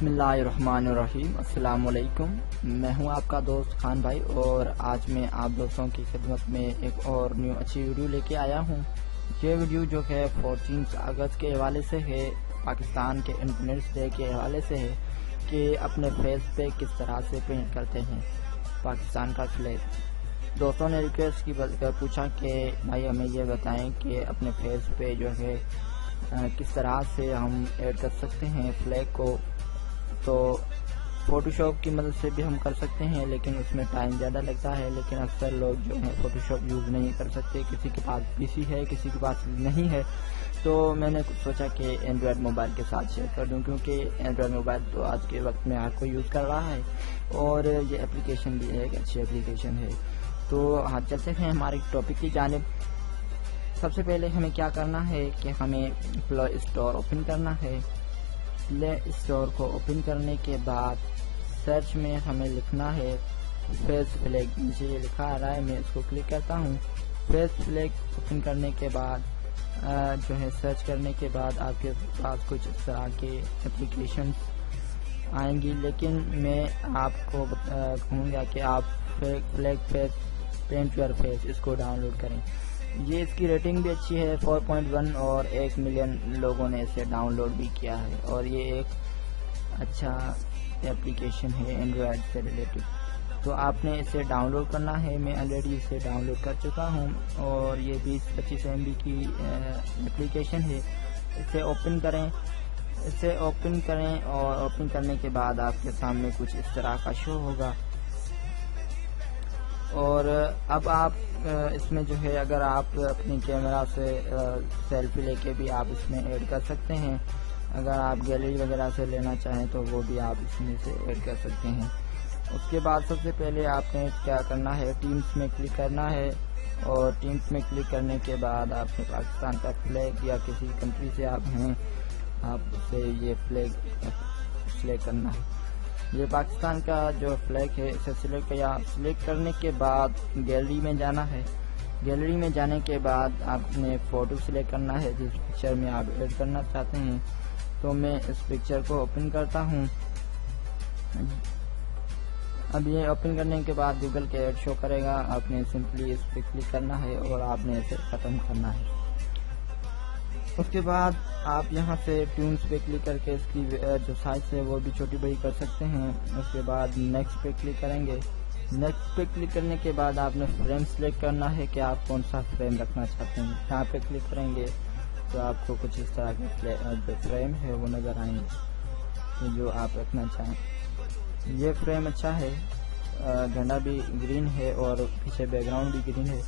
بسم اللہ الرحمن الرحیم۔ السلام علیکم، میں ہوں آپ کا دوست خان بھائی، اور آج میں آپ دوستوں کی خدمت میں ایک اور نیو اچھی ویڈیو لے کے آیا ہوں۔ یہ ویڈیو جو ہے 14 اگست کے حوالے سے ہے، پاکستان کے انڈیپینڈنس ڈے کے حوالے سے ہے کہ اپنے فیس پہ کس طرح سے پرنٹ کرتے ہیں پاکستان کا فلیگ۔ دوستوں نے ریکویسٹ کی پوچھا کہ بھائی ہمیں یہ بتائیں کہ اپنے فیس پہ جو ہے کس طرح سے ہم ایڈ کر سکتے ہیں فلیگ کو۔ تو فوٹو شاپ کی مدد سے بھی ہم کر سکتے ہیں، لیکن اس میں ٹائم زیادہ لگتا ہے، لیکن اکثر لوگ جو ہے فوٹو شاپ یوز نہیں کر سکتے، کسی کے پاس پی سی ہے، کسی کے پاس نہیں ہے۔ تو میں نے سوچا کہ اینڈرائڈ موبائل کے ساتھ شیئر کر دوں، کیونکہ اینڈرائڈ موبائل تو آج کے وقت میں ہر کوئی یوز کر رہا ہے، اور یہ اپلیکیشن بھی ایک اچھی اپلیکیشن ہے۔ تو چلتے ہیں ہمارے ٹاپک کی جانب۔ سب سے پہلے ہمیں کیا کرنا ہے کہ ہمیں پلے اسٹور اوپن کرنا ہے۔ پلے اسٹور کو اوپن کرنے کے بعد سرچ میں ہمیں لکھنا ہے فیس فلیگ۔ نیچے یہ لکھا آ رہا ہے، میں اس کو کلک کرتا ہوں۔ فیس فلیگ اوپن کرنے کے بعد جو ہے سرچ کرنے کے بعد آپ کے پاس کچھ اس طرح کے اپلیکیشن آئیں گی، لیکن میں آپ کو کہوں گا کہ آپ flag face print your face اس کو ڈاؤن لوڈ کریں۔ یہ اس کی ریٹنگ بھی اچھی ہے 4.1، اور 1 ملین لوگوں نے اسے ڈاؤن لوڈ بھی کیا ہے، اور یہ ایک اچھا اپلیکیشن ہے اینڈرائڈ سے ریلیٹڈ۔ تو آپ نے اسے ڈاؤن لوڈ کرنا ہے، میں آلریڈی اسے ڈاؤن لوڈ کر چکا ہوں، اور یہ 20-25 MB کی اپلیکیشن ہے۔ اسے اوپن کریں، اور اوپن کرنے کے بعد آپ کے سامنے کچھ اس طرح کا شو ہوگا۔ اور اب آپ اس میں جو ہے اگر آپ اپنی کیمرہ سے سیلفی لے کے بھی آپ اس میں ایڈ کر سکتے ہیں، اگر آپ گیلری وغیرہ سے لینا چاہیں تو وہ بھی آپ اس میں سے ایڈ کر سکتے ہیں۔ اس کے بعد سب سے پہلے آپ نے کیا کرنا ہے، ٹیمز میں کلک کرنا ہے، اور ٹیمز میں کلک کرنے کے بعد آپ نے پاکستان کا فلیگ یا کسی کنٹری سے آپ ہیں، آپ سے یہ فلیگ سلیکٹ کرنا ہے۔ یہ پاکستان کا جو فلیگ ہے اسے سلیکٹ کیا۔ سلیکٹ کرنے کے بعد گیلری میں جانا ہے۔ گیلری میں جانے کے بعد آپ نے فوٹو سلیکٹ کرنا ہے جس پکچر میں آپ ایڈ کرنا چاہتے ہیں۔ تو میں اس پکچر کو اوپن کرتا ہوں۔ اب یہ اوپن کرنے کے بعد گوگل کے ایڈ شو کرے گا، آپ نے سمپلی اس پہ کلک کرنا ہے اور آپ نے اسے ختم کرنا ہے۔ اس کے بعد آپ یہاں سے ٹیونز پہ کلک کر کے اس کی جو سائز ہے وہ بھی چھوٹی بڑی کر سکتے ہیں۔ اس کے بعد نیکسٹ پہ کلک کریں گے۔ نیکسٹ پہ کلک کرنے کے بعد آپ نے فریم سلیکٹ کرنا ہے کہ آپ کون سا فریم رکھنا چاہتے ہیں۔ یہاں پہ کلک کریں گے تو آپ کو کچھ اس طرح کے جو فریم ہے وہ نظر آئیں گے جو آپ رکھنا چاہیں۔ یہ فریم اچھا ہے، جھنڈا بھی گرین ہے اور پیچھے بیک گراؤنڈ بھی گرین ہے۔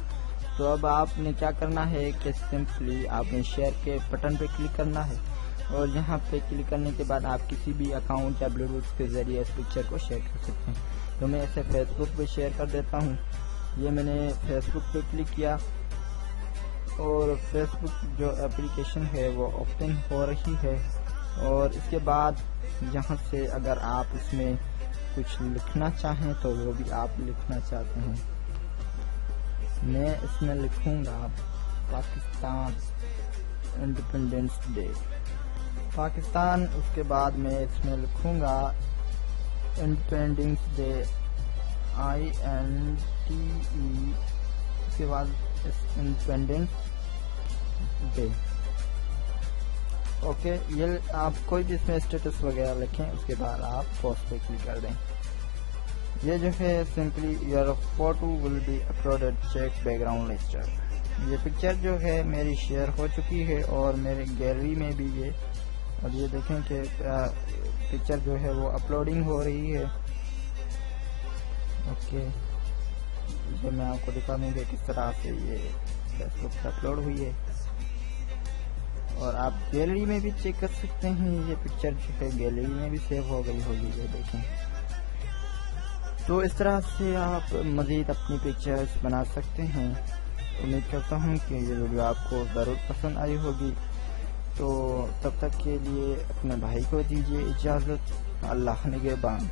تو اب آپ نے کیا کرنا ہے کہ سمپلی آپ نے شیئر کے بٹن پہ کلک کرنا ہے، اور یہاں پہ کلک کرنے کے بعد آپ کسی بھی اکاؤنٹ یا بلوٹوتھ کے ذریعے اس پکچر کو شیئر کر سکتے ہیں۔ تو میں اسے فیس بک پہ شیئر کر دیتا ہوں۔ یہ میں نے فیس بک پہ کلک کیا، اور فیس بک جو اپلیکیشن ہے وہ اوپن ہو رہی ہے۔ اور اس کے بعد یہاں سے اگر آپ اس میں کچھ لکھنا چاہیں تو وہ بھی آپ لکھنا چاہتے ہیں۔ میں اس میں لکھوں گا پاکستان انڈیپینڈنس ڈے پاکستان۔ اس کے بعد میں اس میں لکھوں گا انڈیپینڈنس ڈے INTE، اس کے بعد انڈیپینڈنس ڈے۔ اوکے، یہ آپ کوئی بھی اس میں اسٹیٹس وغیرہ لکھیں، اس کے بعد آپ پوسٹ پہ کلک کر دیں۔ یہ جو ہے simply your photo will be uploaded, check background lustre. یہ پکچر جو ہے میری شیئر ہو چکی ہے، اور میرے گیلری میں بھی یہ، اور یہ دیکھیں کہ پکچر جو ہے وہ اپلوڈنگ ہو رہی ہے۔ اوکے، یہ میں آپ کو دکھا دوں گا کس طرح سے یہ فیس بک پہ اپلوڈ ہوئی ہے، اور آپ گیلری میں بھی چیک کر سکتے ہیں۔ یہ پکچر جو ہے گیلری میں بھی سیو ہو گئی ہوگی، یہ دیکھیں۔ تو اس طرح سے آپ مزید اپنی پکچرز بنا سکتے ہیں۔ امید کرتا ہوں کہ یہ ویڈیو آپ کو ضرور پسند آئی ہوگی۔ تو تب تک کے لیے اپنے بھائی کو دیجیے اجازت۔ اللہ نگہبان۔